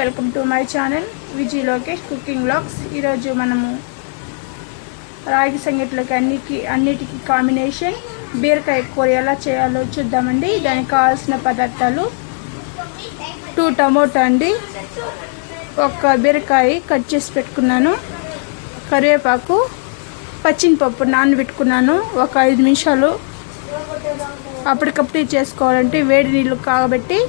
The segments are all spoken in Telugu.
Welcome to my channel Vijay Lokesh cooking blogs ఈరోజు మనము రాగి సంగట్లోకి అన్నికి అన్నిటికీ కాంబినేషన్ బీరకాయ కూర ఎలా చేయాలో చూద్దామండి. దానికి కావాల్సిన పదార్థాలు టూ టమోటా అండి. ఒక బీరకాయ కట్ చేసి పెట్టుకున్నాను. కరివేపాకు పచ్చినిపప్పు నానబెట్టుకున్నాను. ఒక ఐదు నిమిషాలు అప్పటికప్పుడు చేసుకోవాలంటే వేడి నీళ్ళు కాగబెట్టి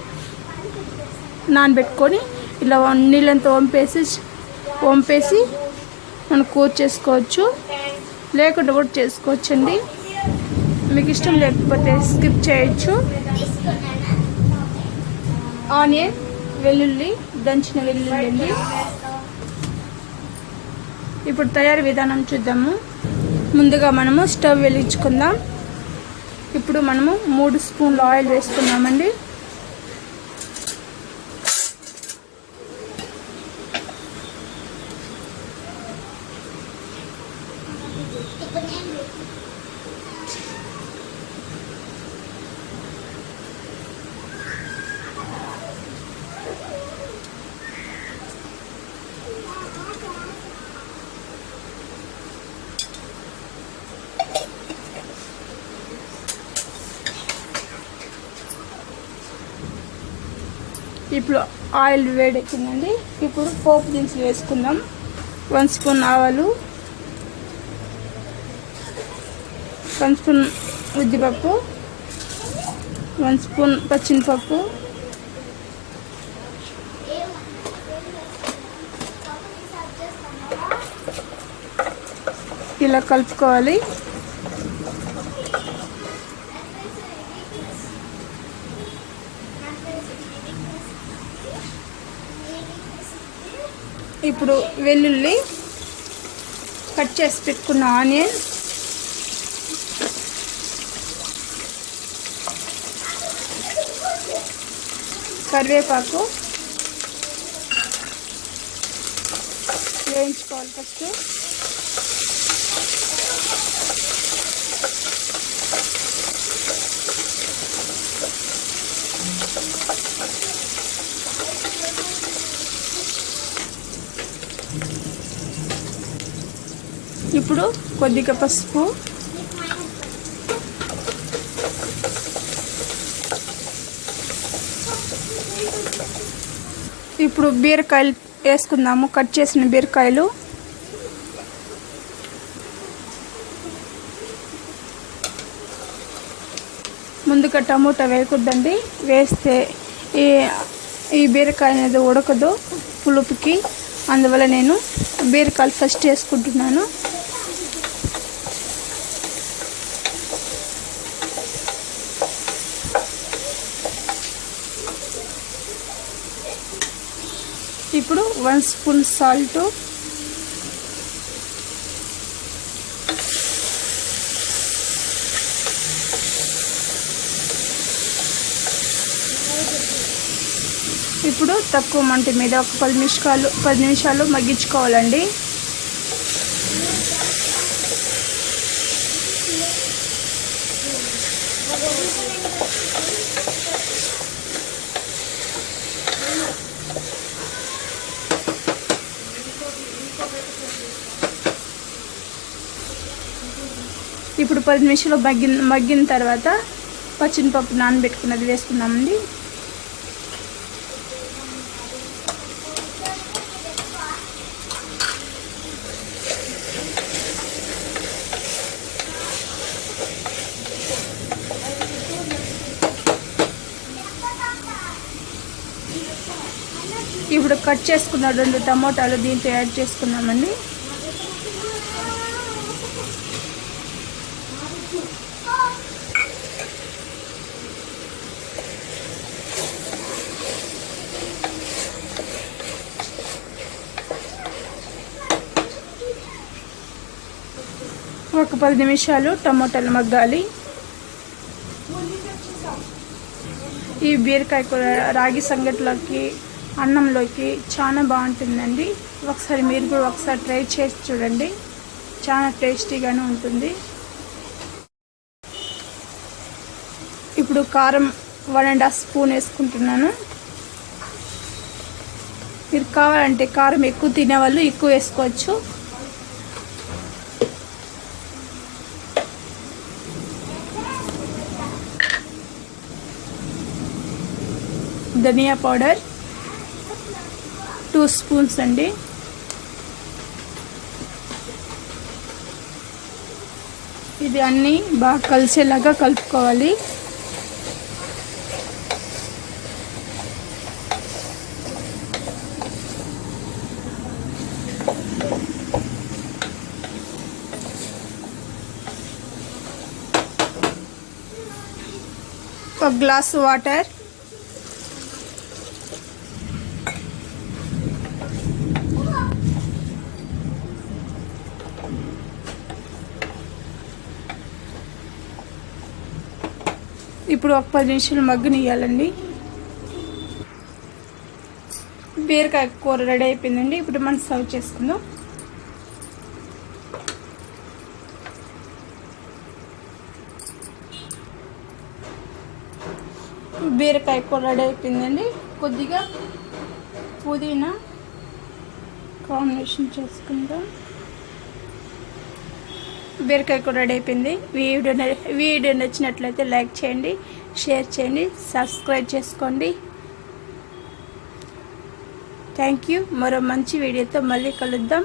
నానబెట్టుకొని ఇలా నీళ్ళంతా వంపేసి వంపేసి మనం కూర చేసుకోవచ్చు. లేకుండా కూడా చేసుకోవచ్చండి. మీకు ఇష్టం లేకపోతే స్కిప్ చేయొచ్చు. ఆనియన్ వెల్లుల్లి దంచిన వెల్లుల్లి అండి. ఇప్పుడు తయారీ విధానం చూద్దాము. ముందుగా మనము స్టవ్ వెలిగించుకుందాం. ఇప్పుడు మనము మూడు స్పూన్లు ఆయిల్ వేసుకున్నామండి ఇప్పుడు ఆయిల్ వేడెక్కిందండి ఇప్పుడు పోపు దినుసులు వేసుకుందాం. వన్ స్పూన్ ఆవాలు. వన్ స్పూన్ ఉద్దిపప్పు. వన్ స్పూన్ పచ్చిమిరపప్పు. ఇలా కలుపుకోవాలి. ఇప్పుడు వెల్లుల్లి కట్ చేసి పెట్టుకున్న ఆనియన్. కరివేపాకు వేయించుకోవాలి ఫస్ట్. ఇప్పుడు కొద్దిగా పసుపు. ఇప్పుడు బీరకాయలు వేసుకుందాము కట్ చేసిన బీరకాయలు. ముందుగా టమోటా వేయకూడదండి వేస్తే ఈ ఈ బీరకాయ అనేది ఉడకదు పులుపుకి. అందువల్ల నేను బీరకాయలు ఫస్ట్ వేసుకుంటున్నాను. ఇప్పుడు వన్ స్పూన్ సాల్ట్. ఇప్పుడు తక్కువ మంట మీద ఒక పది నిమిషాలు పది నిమిషాలు మగ్గించుకోవాలండి. ఇప్పుడు పది నిమిషాలు మగ్గిన మగ్గిన తర్వాత పచ్చినిపప్పు నానబెట్టుకున్నది వేసుకున్నామండి ఇప్పుడు కట్ చేసుకున్న రెండు టమోటాలు దీంట్లో యాడ్ చేసుకున్నామండి ఒక పది నిమిషాలు టమోటాలు మగ్గాలి. ఈ బీరకాయ కూర రాగి సంగట్లోకి అన్నంలోకి చాలా బాగుంటుందండి. ఒకసారి మీరు కూడా ఒకసారి ట్రై చేసి చూడండి. చాలా టేస్టీగానే ఉంటుంది. ఇప్పుడు కారం వన్ అండ్ హాఫ్ స్పూన్ వేసుకుంటున్నాను. మీరు కావాలంటే కారం ఎక్కువ తినేవాళ్ళు ఎక్కువ వేసుకోవచ్చు. ధనియా పౌడర్ టూ స్పూన్స్ అండి ఇది అన్నీ బాగా కలిసేలాగా కలుపుకోవాలి ఒక గ్లాస్ వాటర్ ఇప్పుడు ఒక పది నిమిషాలు మగ్గనియాలండి బీరకాయ కూర రెడీ అయిపోయిందండి. ఇప్పుడు మనం సర్వ్ చేసుకుందాం. బీరకాయ కూర రెడీ అయిపోయిందండి. కొద్దిగా పుదీనా కాంబినేషన్ చేసుకుందాం. బీరకాయ కూడా రెడీ అయిపోయింది వీడియో వీడియో నచ్చినట్లయితే లైక్ చేయండి షేర్ చేయండి సబ్స్క్రైబ్ చేసుకోండి. Thank you. మరో మంచి వీడియోతో మళ్ళీ కలుద్దాం.